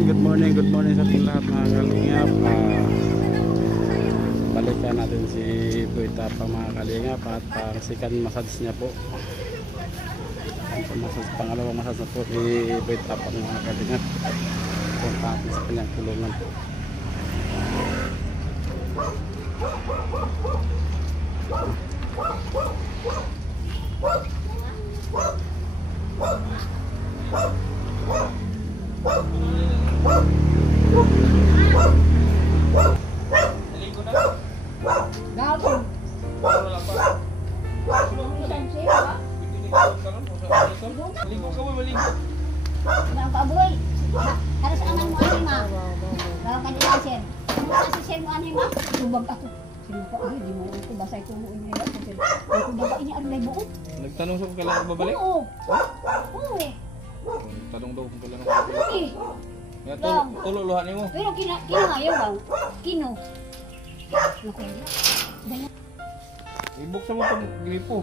good morning sa ating lahat mga kalingap. Balikan natin si Boy Tapang mga kalingap at pang second massage niya po. Pangalawang massage na po ni Boy Tapang mga kalingap. Punta natin sa kanyang kulungan. Nakaboy. Harus aman mo ani ma. Kalau kan dilaser. Kasi sir mo ani ma. Tubag ako. Sino pa ay di mo ko basay ko mo ini ba sir. Ako dapat ini ang may buot. Nagtanong sa kung kailangan babalik? Oo. Oo. Tanong daw kung kailangan babalik. Ya tulo luhan nimo. Pero kinahayaw bang? Kino. Naku. Ibuksan mo pag gripo.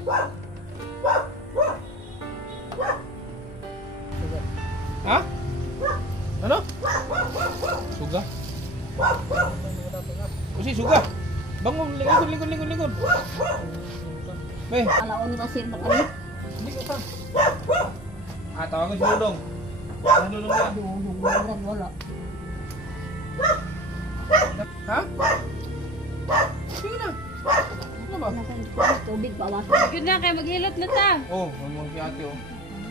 Ha? Ano? Suga? Usi suga? Bangun, lingkod. Be. Alaon na sir na kami. Tawag ko si Dudong. Ano Dudong na? Wala. Ha? Sige na. Ano ba? Tubig bawas. Yun na, kaya maghilot na ta. Oh, mamang si ate oh.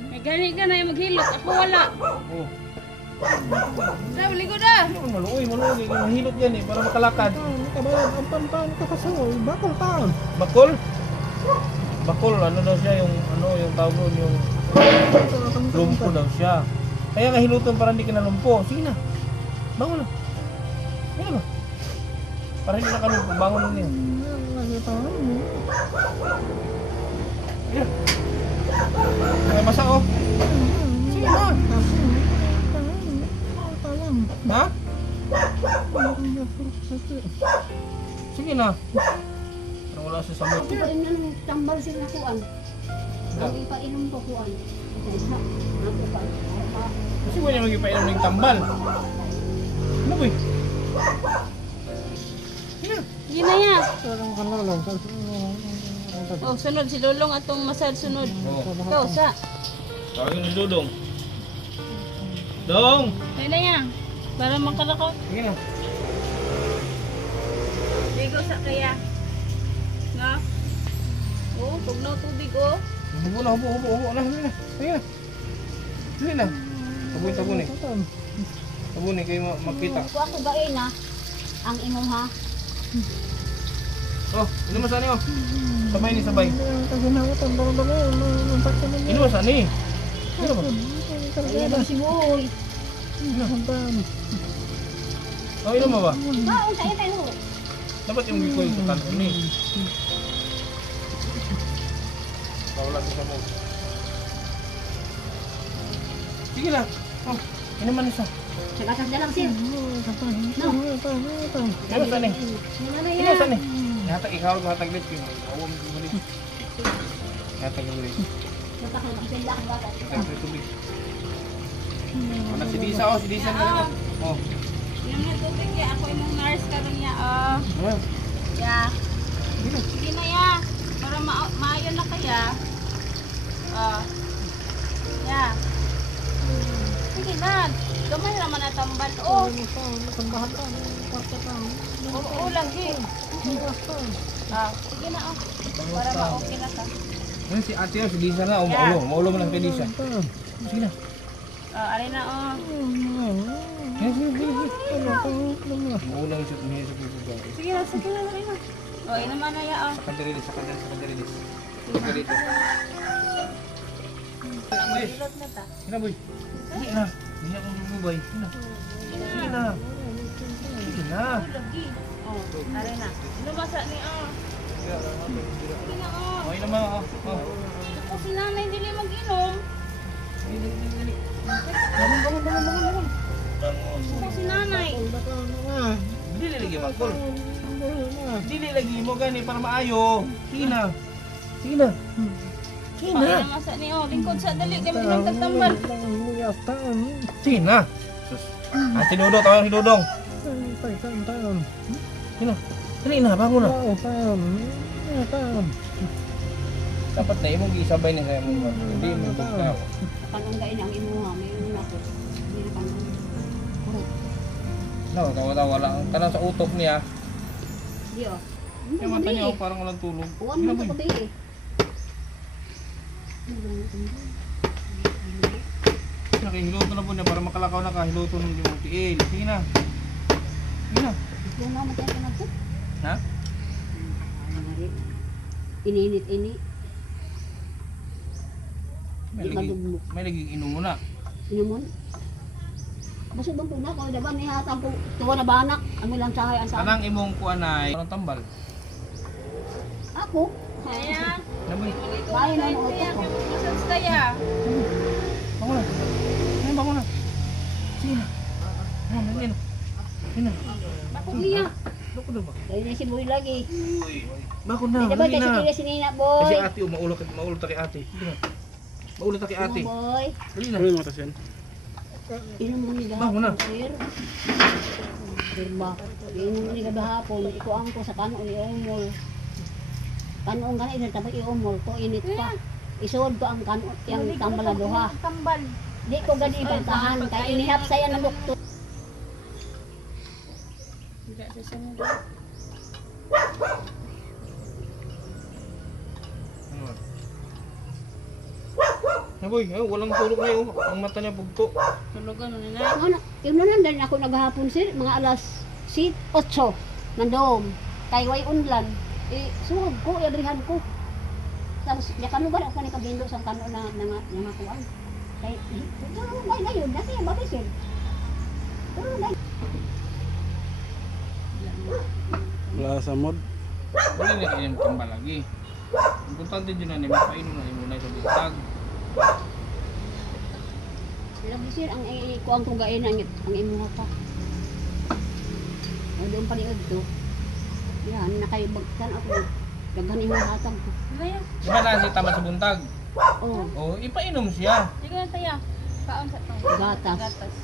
May gani ka na yung maghilot. Ako wala. Oh. Sa, ligo na. Ano maluoy, mahilot yan eh, para makalakad. Kabayan, ang pampan, kakasawal, bakal taon. Bakol? Bakol, ano daw siya, yung tawag doon, yung lumpo daw siya. Kaya kahilutan para hindi ka nalumpo. Sige na, bangon na. Yan ba? Para hindi na kalumpo, bangon na niya. Yan. Ay, masa oh. Sige na. Ha? Sige na. Parang wala siya sa mood. Pero inang tambal sila kuan. Lagi pa inom ko kuan. Ako pa. Kasi mo niya magipainom ng tambal. Ano ba eh? Sige. Yun na yan. Parang kanal lang. Oh, sunod si Lulong atong massage sunod. Oh. Ikaw, sa. Tawagin ni Dudong. Dong! Yun na yan. Para makalakaw. Sige na. Ligo sa kaya. No? Oh, tugnaw tubig oh. Hubo na. Sige na. Sige na. Tabun eh. Tabun eh, kayo makita. Kung ako ba na ang imong ha? Oh, ini mas ani oh. Sabay ni sabay. Kasi nakatan, barang-barang, nampakta na Ini mas ani. Ano ba? Ay, si Boy. Oh, ini mo ba? Baon sa tayo. Dapat yung gikoy sa kanto ni. Wala sa mo. Sige na. Oh, ini man isa. Sagasas dalam sir. Ini mas ani. Mana Ini ya? mas ani. Hatag ikaw hatag lit yun. Awam mo rin. Hatag mo rin. Dapat ko magdala ang bata. Hatag mo tubig. Ano si Disa oh, si Disa na lang. Oh. Yung nga tubig ya. Ako yung nurse karon niya. Oh. Oh. Ya. Sige na ya. Para maayon na kaya. Oh. Ya. Sige na. Gamay naman na tambal. Oh. Tambahan ka, kwarta ka. Oo, lagi. Ah, sige na oh. Para ma-okay na ka. Ano si ate oh, si Disa na. Oh, maulo. Maulo mo lang kay Disa. Sige na. Alin na oh. Sige. Maulo lang siya tumihin sa puso. Sige na, alin na. Oh, inaman na ya oh. Sa kandirilis. Sige dito. Boy. Hilot na ta. Sige na, boy. Sige na. Hindi akong bubay. Sige na. Sige na. Sige na. Lagi. Oh, alin na. Lumasa ni oh. Sige na oh. Okay naman ako. Oh. Ako si nanay dili mag-inom. Bangun. Ako si nanay. Dili lagi magkol. Dili lagi mo gani para maayo. Sige na. Sige na. Masa ni oh, lingkod sa dali kami nang tagtambal. Sige na. Sus. Ah, si Dudong, tawag si Dudong. Ay, taon. Sino? Dali na, bangon na. Oo, taon. Taon. Dapat na imong gisabay ni sa imong hindi mo ikaw. Kanong gain ang imuha, may imuha ko. Hindi na kanong. No, wala. Kanang sa utok niya. Di oh. Yung mata niya oh, parang walang tulog. Uwan mo sa kabi eh. Nakihiluto na po niya para makalakaw na kahiluto ng limang tiil. Sige na. Sige na. Yung mama tayo ka nagtut. Ha? Ininit-ini. May naging inom mo na. Inumon. Basta bang po na, kung diba may hatang po, tuwa na banak, ang ilang sahay ang sahay. Anang imong kuan ay parang tambal. Ako? Ayan. Naboy. Bahay na ang utok ko. Isang kaya. Bango na. Ay, bango na. Sige na. Ah, dali na. Sige na. Bakit niya? Loko na ba? Dahil na si Boy lagi. Bako na. Di ba Dali kasi na. kila si Nina, Kasi Boy? ate, maulot ta kay ate. Sige na. Maulot ta kay ate. Ano, Boy? Dali na. Inom mo ni Bango na. sir. Diba? Inom mo ni gabahapon. Ikuang ko sa kanon ni Omol. Kanon ka na, isang tapos i-Omol ko, init pa. Isuod ko ang kanon, yung tambal na duha. Tambal. Di ko gani bantahan, kaya inihap saya ng doktor. Hindi sa sunod. Naboy, walang tulog na yun. Ang mata niya bugto. Tulugan mo nila. Ano, yung nandan ako naghahapon sir, mga alas 8 nandoom. Kay way unlan. Suhod ko, iadrihan ko. Tapos, ya kanu ba ako ni kabindo sa kanu na kuan. Kay, tulong ba na yun? Dati yung babi sir. Tulong ba? Wala sa mod. Wala na kayong tambal lagi. Importante dyan na naman painom na yung muna sa bitag. Lagi sir, ang kuang kong gain ang imuha pa. O doon pa ni Udto. Yan, nakaibagtan ako. Daghan yung hatag ko. Ayan. Di ba na si tama sa buntag? Oh, O, ipainom siya. Hindi ko na tayo. Kaon sa tao. gatas. Gatas.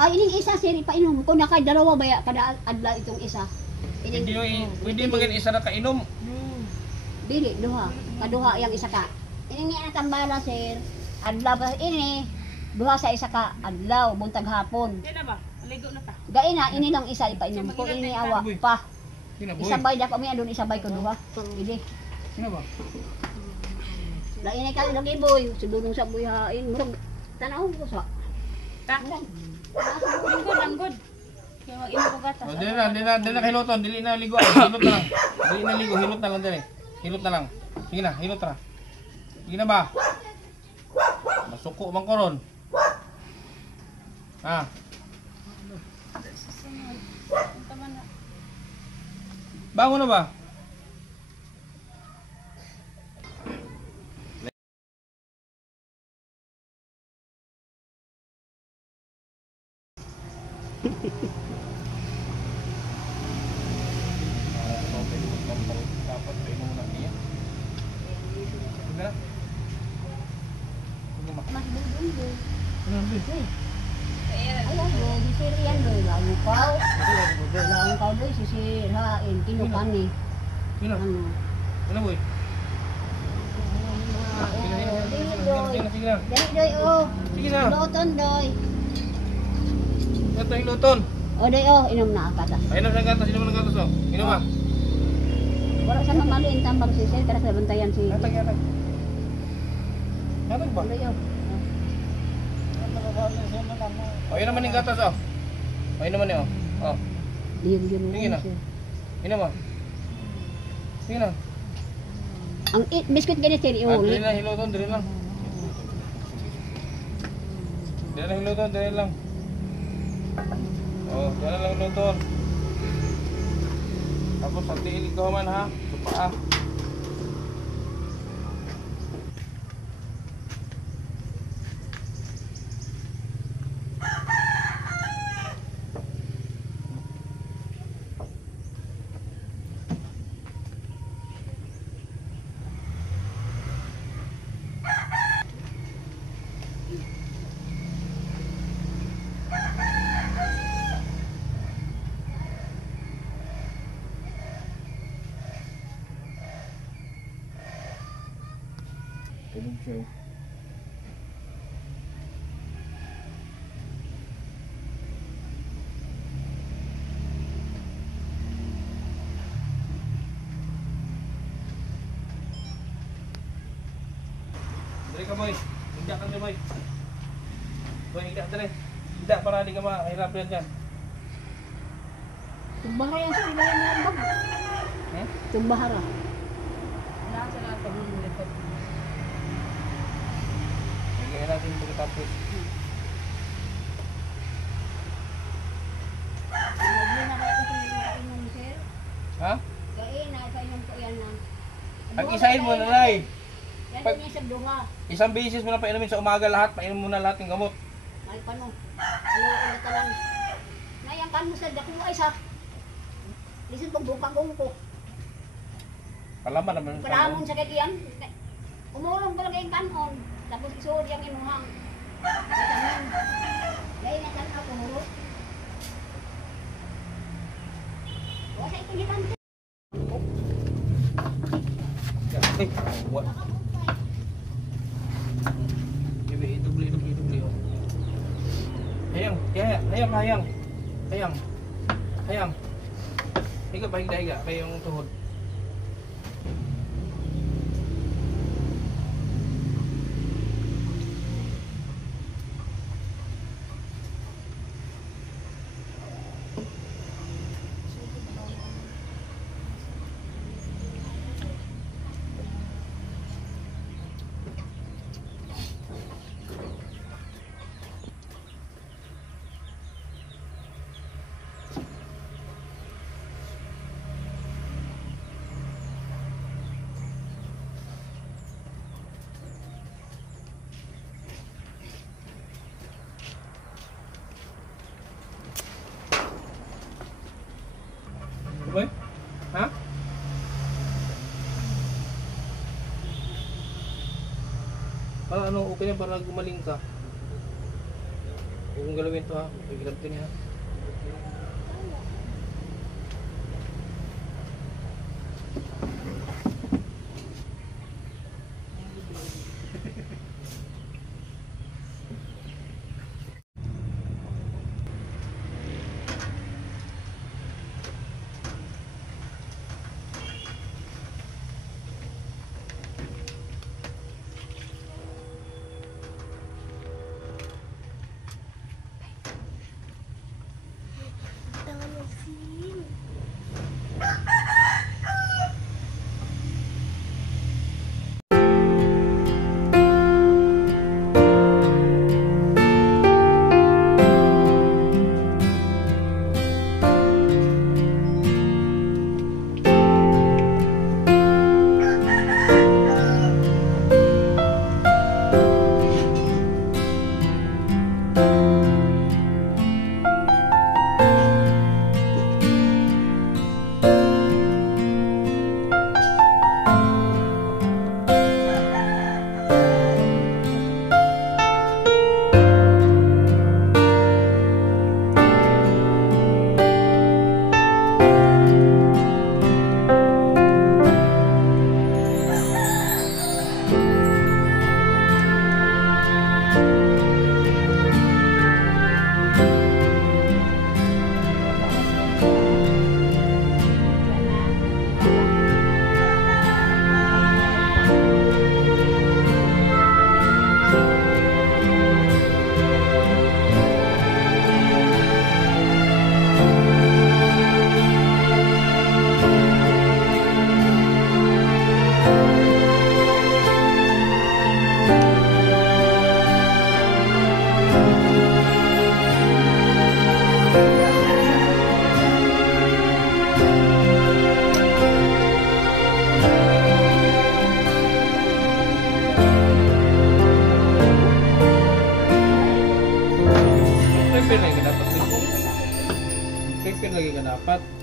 Ay, ining isa sir, ipainom ko. Nakay dalawa ba ya, kada adla itong isa. Pwede maging isa na kainom. Dili, duha. Kaduha yang isa ka. Ini nga tambala sir. Adlaw pa ini. Duha sa isa ka adlaw, buntag hapon. Yan na ba? Maligo na ta. Gain na, ini lang isa ipainom ko. Ini awa pa. Sino boy? Isabay da kami adun isabay ko duha. Hindi. Sino ba? Lain ay kali lagi boy. Sudulong sa buhain. Murag tanaw ko sa. Ta. Langgod. Kaya mag-ino ko gatas. O, dili na hiluton. Dili na ligo. Hilot na lang. Dili na ligo. Hilot na lang dili. Hilot na lang. Sige na, hilot na. Sige na ba? Masuko bang koron? Ha? Tama na. Bango na ba? Dapat painom na niya. Sige na. Mas dudong boy. Ano ba? Ayan boy, di sir yan boy. Lago pao. Lago pao boy, sisirain. Kinukan ni. Sino? Ano? Ano boy? Dili doy. Sige na. Dili doy oh. Sige na. Loton doy. Ito hiluton. O doy oh, inom na akata. Ayun na gatas. Inom na gatas oh. Inom ba? Wala sa mamaliin tambang si sir, kaya sa bantayan si. Yatag. Yatag ba? Doy oh. O, yun naman yung gatas oh. O, yun naman yun oh. Diyan Sige na. Inom ba? Sige na. Ang biscuit ganito sir, Ah, oh. dali lang hiluton. Dali lang. Dali lang hiluton. Dali lang. Oh, dali lang hiluton. Tapos, ang tiilig ko man ha. Sa paa. siya. Dali ka, boy. Hinda ka dyan, boy. Boy, hinda dali. Hinda para di ka mahirap yan dyan. Tumbahara yan sa ilalim ng bag. Hmm? Tumbahara. Wala sa lahat pag lumilipad. Hinggayin natin pagkatapos. Hindi na kayo kasi yung inyong sir. Ha? Kaya na sa inyong ko yan na. Ang isahin mo na, Nay. Yan Pag- din yung sa dunga. Isang beses mo na painumin sa umaga lahat. Painom mo na lahat ng gamot. Ay, paano? Ano ka lang. Nayangkan mo sa dako ay sa. Lisod pag bukagong ko. Palaman naman. Palamon sa kaiyan. Umulong talaga yung kanon. Tapos isuod yung inuhang. Vitamin. Dahil na kan ako muro. Wasa itingitan. Eh, what? Bibi, idubli. Oh. Hayang. Higa ba, higa. Kaya yung tuhod. Boy? Ha? Para ano, okay na para gumaling ka. Huwag mong galawin to, ha. Pagkilap din, ha. Pipin lagi ka dapat.